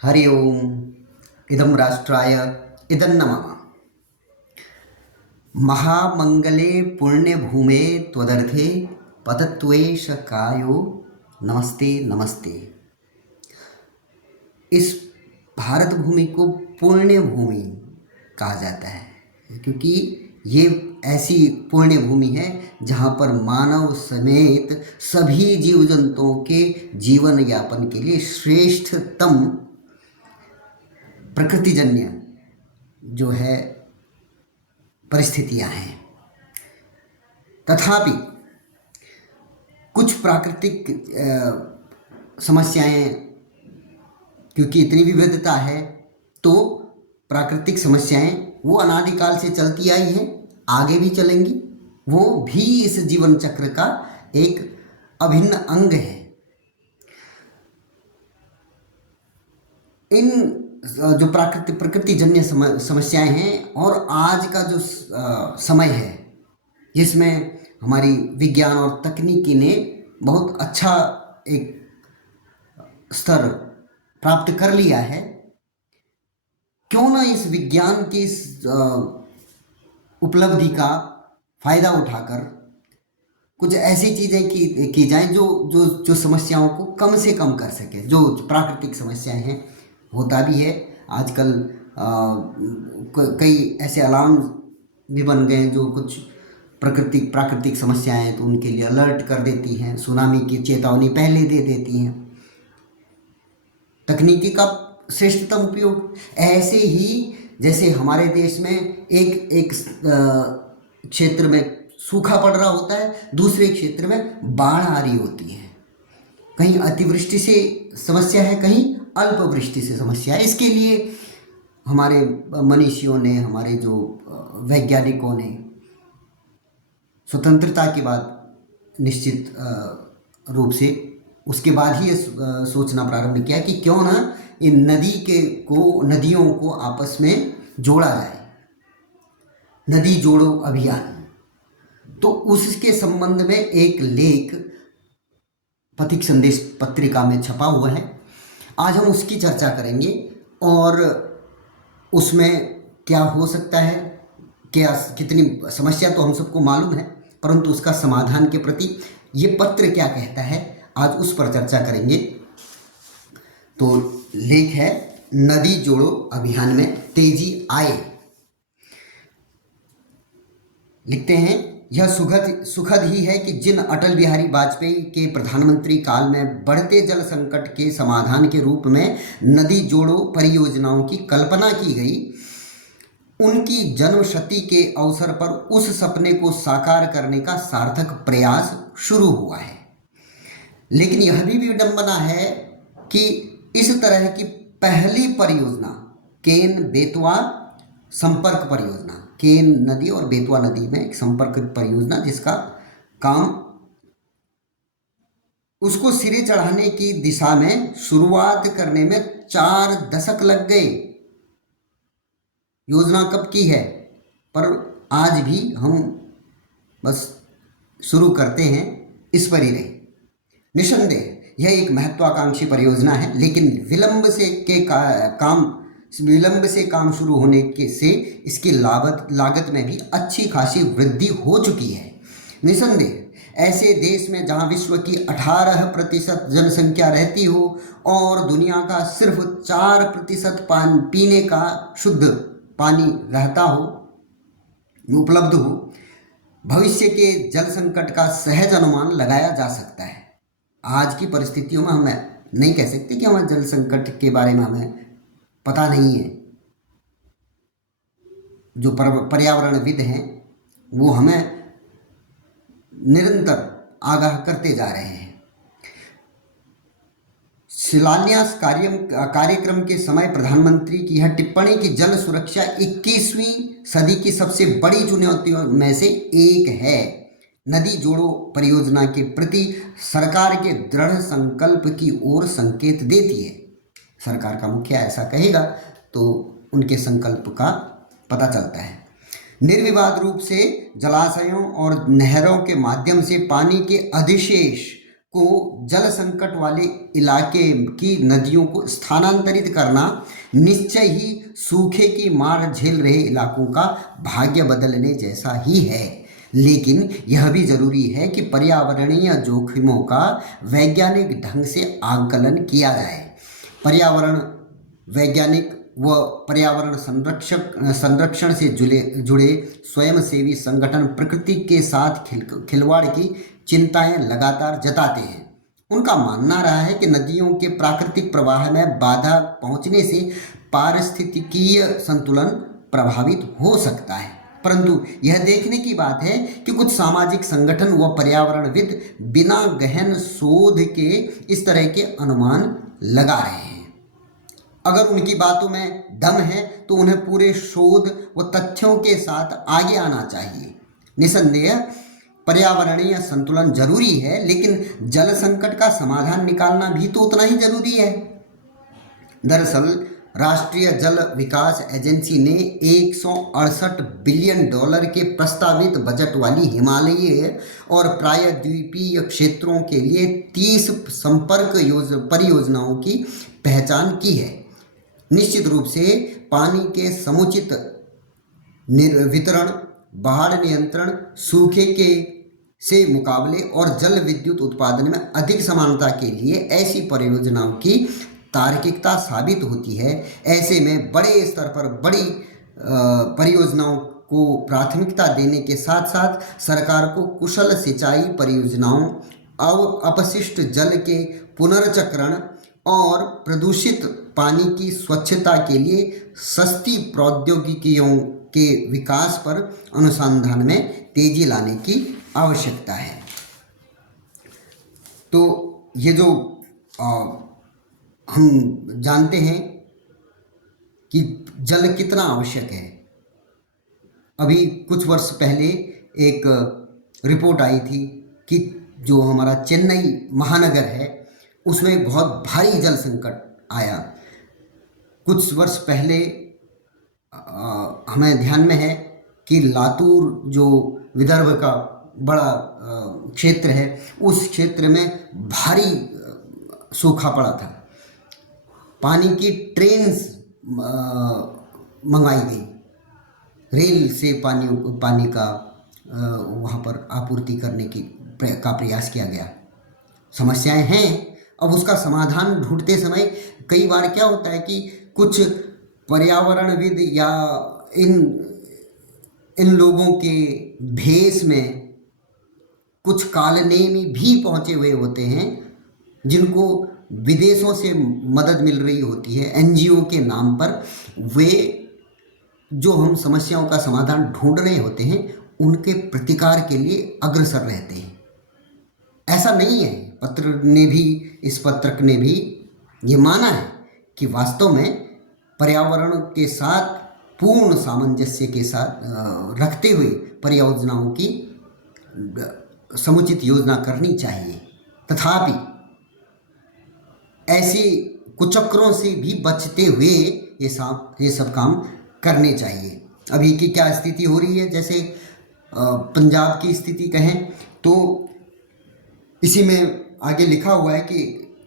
हरि ओम। इदं राष्ट्राय इदं नमः। महामंगले पुण्यभूमे त्वदर्थे पतत्वेश कायो नमस्ते नमस्ते। इस भारत भूमि को पुण्य भूमि कहा जाता है क्योंकि ये ऐसी पुण्य भूमि है जहाँ पर मानव समेत सभी जीव जंतुओं के जीवन यापन के लिए श्रेष्ठतम प्रकृतिजन्य जो है परिस्थितियां हैं। तथापि कुछ प्राकृतिक समस्याएं, क्योंकि इतनी विविधता है तो प्राकृतिक समस्याएं वो अनादिकाल से चलती आई हैं, आगे भी चलेंगी। वो भी इस जीवन चक्र का एक अभिन्न अंग है। इन जो प्रकृतिजन्य समस्याएं हैं और आज का जो समय है जिसमें हमारी विज्ञान और तकनीकी ने बहुत अच्छा एक स्तर प्राप्त कर लिया है, क्यों ना इस विज्ञान की इस उपलब्धि का फायदा उठाकर कुछ ऐसी चीज़ें की जाएं जो जो जो समस्याओं को कम से कम कर सके। जो प्राकृतिक समस्याएं हैं, होता भी है आजकल कई ऐसे अलार्म भी बन गए हैं जो कुछ प्राकृतिक समस्याएं हैं तो उनके लिए अलर्ट कर देती हैं, सुनामी की चेतावनी पहले दे देती हैं। तकनीकी का श्रेष्ठतम उपयोग। ऐसे ही जैसे हमारे देश में एक क्षेत्र में सूखा पड़ रहा होता है, दूसरे क्षेत्र में बाढ़ आ रही होती है। कहीं अतिवृष्टि से समस्या है, कहीं अल्पवृष्टि से समस्या है। इसके लिए हमारे मनीषियों ने, हमारे जो वैज्ञानिकों ने स्वतंत्रता के बाद निश्चित रूप से उसके बाद ही ये सोचना प्रारंभ किया कि क्यों ना इन नदियों को आपस में जोड़ा जाए, नदी जोड़ो अभियान। तो उसके संबंध में एक लेख पथिक संदेश पत्रिका में छपा हुआ है। आज हम उसकी चर्चा करेंगे और उसमें क्या हो सकता है, क्या कितनी समस्या तो हम सबको मालूम है, परंतु उसका समाधान के प्रति ये पत्र क्या कहता है, आज उस पर चर्चा करेंगे। तो लेख है, नदी जोड़ो अभियान में तेजी आए। लिखते हैं, यह सुखद ही है कि जिन अटल बिहारी वाजपेयी के प्रधानमंत्री काल में बढ़ते जल संकट के समाधान के रूप में नदी जोड़ो परियोजनाओं की कल्पना की गई, उनकी जन्मशती के अवसर पर उस सपने को साकार करने का सार्थक प्रयास शुरू हुआ है। लेकिन यह भी विडंबना है कि इस तरह की पहली परियोजना केन बेतवा संपर्क परियोजना, केन नदी और बेतवा नदी में एक संपर्क परियोजना जिसका काम उसको सिरे चढ़ाने की दिशा में शुरुआत करने में 4 दशक लग गए। योजना कब की है, पर आज भी हम बस शुरू करते हैं, इस पर ही रहे। निसंदेह यह एक महत्वाकांक्षी परियोजना है, लेकिन विलंब से काम शुरू होने से इसकी लागत में भी अच्छी खासी वृद्धि हो चुकी है। निसंदेह ऐसे देश में जहां विश्व की 18% जनसंख्या रहती हो और दुनिया का सिर्फ 4% पीने का शुद्ध पानी रहता हो, उपलब्ध हो, भविष्य के जल संकट का सहज अनुमान लगाया जा सकता है। आज की परिस्थितियों में हम नहीं कह सकते कि हमें जल संकट के बारे में हमें पता नहीं है। जो पर्यावरणविद हैं वो हमें निरंतर आगाह करते जा रहे हैं। शिलान्यास कार्यक्रम के समय प्रधानमंत्री की यह टिप्पणी कि जल सुरक्षा 21वीं सदी की सबसे बड़ी चुनौतियों में से एक है, नदी जोड़ो परियोजना के प्रति सरकार के दृढ़ संकल्प की ओर संकेत देती है। सरकार का मुखिया ऐसा कहेगा तो उनके संकल्प का पता चलता है। निर्विवाद रूप से जलाशयों और नहरों के माध्यम से पानी के अधिशेष को जल संकट वाले इलाके की नदियों को स्थानांतरित करना निश्चय ही सूखे की मार झेल रहे इलाकों का भाग्य बदलने जैसा ही है। लेकिन यह भी जरूरी है कि पर्यावरणीय जोखिमों का वैज्ञानिक ढंग से आकलन किया जाए। पर्यावरण वैज्ञानिक व पर्यावरण संरक्षण से जुड़े स्वयंसेवी संगठन प्रकृति के साथ खिलवाड़ की चिंताएं लगातार जताते हैं। उनका मानना रहा है कि नदियों के प्राकृतिक प्रवाह में बाधा पहुंचने से पारिस्थितिकीय संतुलन प्रभावित हो सकता है, परंतु यह देखने की बात है कि कुछ सामाजिक संगठन व पर्यावरणविद बिना गहन शोध के इस तरह के अनुमान लगा रहे हैं। अगर उनकी बातों में दम है तो उन्हें पूरे शोध व तथ्यों के साथ आगे आना चाहिए। निसंदेह पर्यावरणीय संतुलन जरूरी है, लेकिन जल संकट का समाधान निकालना भी तो उतना ही जरूरी है। दरअसल राष्ट्रीय जल विकास एजेंसी ने 168 बिलियन डॉलर के प्रस्तावित बजट वाली हिमालयीय और प्रायद्वीपीय क्षेत्रों के लिए 30 संपर्क परियोजनाओं की पहचान की है। निश्चित रूप से पानी के समुचित वितरण, बाढ़ नियंत्रण, सूखे के से मुकाबले और जल विद्युत उत्पादन में अधिक समानता के लिए ऐसी परियोजनाओं की तार्किकता साबित होती है। ऐसे में बड़े स्तर पर बड़ी परियोजनाओं को प्राथमिकता देने के साथ साथ सरकार को कुशल सिंचाई परियोजनाओं, अपशिष्ट जल के पुनर्चक्रण और प्रदूषित पानी की स्वच्छता के लिए सस्ती प्रौद्योगिकियों के विकास पर अनुसंधान में तेजी लाने की आवश्यकता है। तो ये जो हम जानते हैं कि जल कितना आवश्यक है। अभी कुछ वर्ष पहले एक रिपोर्ट आई थी कि जो हमारा चेन्नई महानगर है उसमें बहुत भारी जल संकट आया। कुछ वर्ष पहले हमें ध्यान में है कि लातूर जो विदर्भ का बड़ा क्षेत्र है, उस क्षेत्र में भारी सूखा पड़ा था। पानी की ट्रेन्स मंगाई गई, रेल से पानी का वहाँ पर आपूर्ति करने का प्रयास किया गया। समस्याएं हैं। अब उसका समाधान ढूंढते समय कई बार क्या होता है कि कुछ पर्यावरणविद या इन लोगों के भेष में कुछ कालनेमी भी पहुंचे हुए होते हैं, जिनको विदेशों से मदद मिल रही होती है एनजीओ के नाम पर। वे जो हम समस्याओं का समाधान ढूंढ रहे होते हैं उनके प्रतिकार के लिए अग्रसर रहते हैं। ऐसा नहीं है। इस पत्रक ने भी ये माना है कि वास्तव में पर्यावरण के साथ पूर्ण सामंजस्य के साथ रखते हुए परियोजनाओं की समुचित योजना करनी चाहिए। तथापि ऐसे कुचक्रों से भी बचते हुए ये सब काम करने चाहिए। अभी की क्या स्थिति हो रही है, जैसे पंजाब की स्थिति कहें तो इसी में आगे लिखा हुआ है कि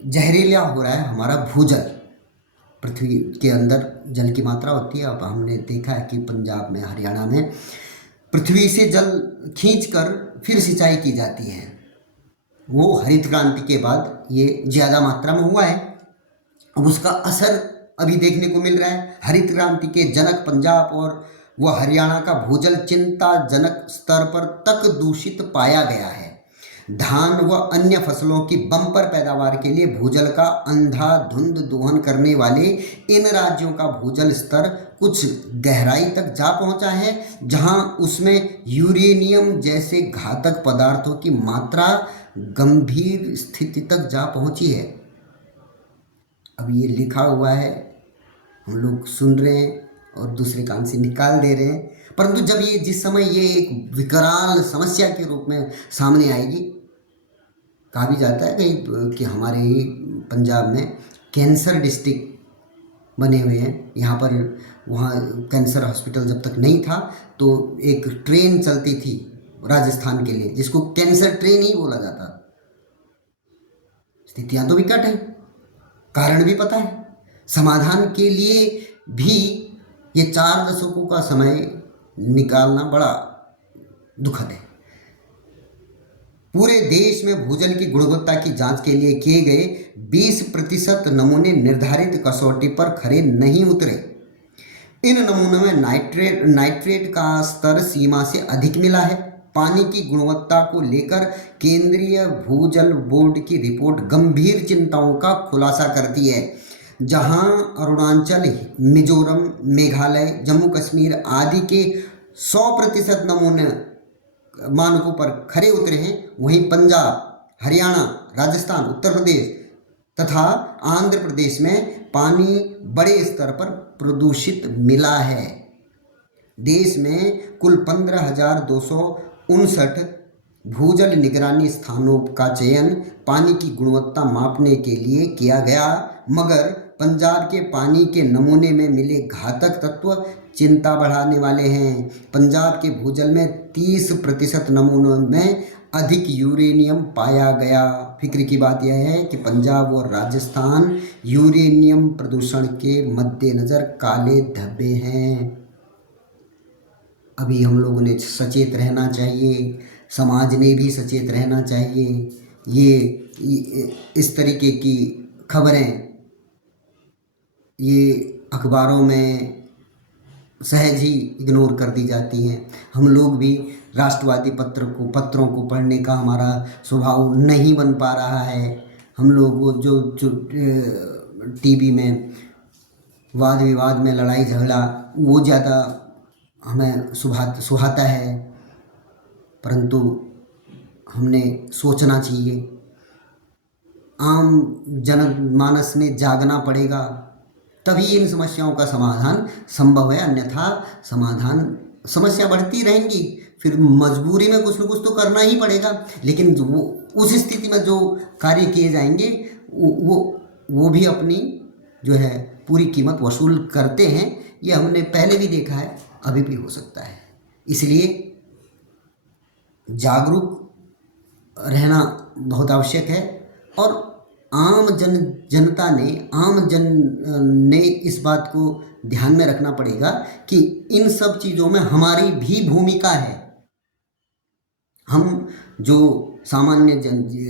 जहरीला हो रहा है हमारा भूजल। पृथ्वी के अंदर जल की मात्रा होती है। अब हमने देखा है कि पंजाब में, हरियाणा में पृथ्वी से जल खींचकर फिर सिंचाई की जाती है। वो हरित क्रांति के बाद ये ज़्यादा मात्रा में हुआ है। अब उसका असर अभी देखने को मिल रहा है। हरित क्रांति के जनक पंजाब और वह हरियाणा का भूजल चिंताजनक स्तर पर तक दूषित पाया गया है। धान व अन्य फसलों की बम्पर पैदावार के लिए भूजल का अंधाधुंध दोहन करने वाले इन राज्यों का भूजल स्तर कुछ गहराई तक जा पहुंचा है, जहां उसमें यूरेनियम जैसे घातक पदार्थों की मात्रा गंभीर स्थिति तक जा पहुंची है। अब ये लिखा हुआ है, हम लोग सुन रहे हैं और दूसरे कान से निकाल दे रहे हैं, परंतु जब जिस समय ये एक विकराल समस्या के रूप में सामने आएगी, कहा भी जाता है कि हमारे ही पंजाब में कैंसर डिस्ट्रिक्ट बने हुए हैं। यहाँ पर वहाँ कैंसर हॉस्पिटल जब तक नहीं था तो एक ट्रेन चलती थी राजस्थान के लिए, जिसको कैंसर ट्रेन ही बोला जाता। स्थितियां तो विकट हैं, कारण भी पता है, समाधान के लिए भी ये 4 दशकों का समय निकालना बड़ा दुखद है। पूरे देश में भूजल की गुणवत्ता की जांच के लिए किए गए 20% नमूने निर्धारित कसौटी पर खरे नहीं उतरे। इन नमूनों में नाइट्रेट का स्तर सीमा से अधिक मिला है। पानी की गुणवत्ता को लेकर केंद्रीय भूजल बोर्ड की रिपोर्ट गंभीर चिंताओं का खुलासा करती है। जहां अरुणाचल, मिजोरम, मेघालय, जम्मू कश्मीर आदि के 100% नमूने मानकों पर खरे उतरे हैं, वहीं पंजाब, हरियाणा, राजस्थान, उत्तर प्रदेश तथा आंध्र प्रदेश में पानी बड़े स्तर पर प्रदूषित मिला है। देश में कुल 15,259 भूजल निगरानी स्थानों का चयन पानी की गुणवत्ता मापने के लिए किया गया, मगर पंजाब के पानी के नमूने में मिले घातक तत्व चिंता बढ़ाने वाले हैं। पंजाब के भूजल में 30% नमूनों में अधिक यूरेनियम पाया गया। फिक्र की बात यह है कि पंजाब और राजस्थान यूरेनियम प्रदूषण के मद्देनज़र काले धब्बे हैं। अभी हम लोगों ने सचेत रहना चाहिए, समाज ने भी सचेत रहना चाहिए। ये इस तरीके की खबरें ये अखबारों में सहज ही इग्नोर कर दी जाती हैं। हम लोग भी राष्ट्रवादी पत्रों को पढ़ने का हमारा स्वभाव नहीं बन पा रहा है। हम लोग जो टीवी में वाद विवाद में लड़ाई झगड़ा वो ज़्यादा हमें सुहाता है, परंतु हमने सोचना चाहिए, आम जनमानस में जागना पड़ेगा, तभी इन समस्याओं का समाधान संभव है। अन्यथा समस्या बढ़ती रहेंगी, फिर मजबूरी में कुछ न कुछ तो करना ही पड़ेगा। लेकिन वो उस स्थिति में जो कार्य किए जाएंगे वो भी अपनी जो है पूरी कीमत वसूल करते हैं। ये हमने पहले भी देखा है, अभी भी हो सकता है। इसलिए जागरूक रहना बहुत आवश्यक है और आम जन ने इस बात को ध्यान में रखना पड़ेगा कि इन सब चीज़ों में हमारी भी भूमिका है। हम जो सामान्य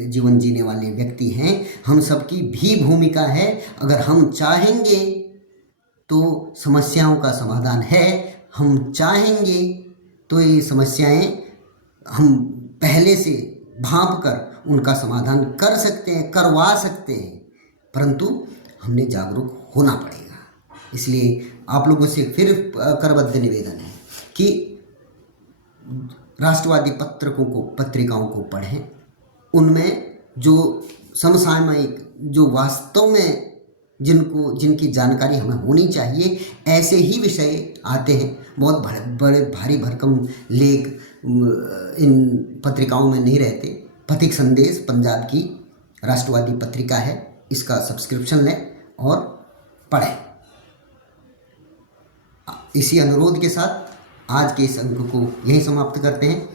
जीवन जीने वाले व्यक्ति हैं, हम सबकी भी भूमिका है। अगर हम चाहेंगे तो समस्याओं का समाधान है, हम चाहेंगे तो ये समस्याएं हम पहले से भांप कर उनका समाधान कर सकते हैं, करवा सकते हैं, परंतु हमने जागरूक होना पड़ेगा। इसलिए आप लोगों से फिर करबद्ध निवेदन है कि राष्ट्रवादी पत्रिकाओं को पढ़ें। उनमें जो समसामयिक, जो वास्तव में जिनकी जानकारी हमें होनी चाहिए, ऐसे ही विषय आते हैं। बहुत बड़े भारी भरकम लेख इन पत्रिकाओं में नहीं रहते। पथिक संदेश पंजाब की राष्ट्रवादी पत्रिका है, इसका सब्सक्रिप्शन लें और पढ़ें। इसी अनुरोध के साथ आज के इस अंक को यहीं समाप्त करते हैं।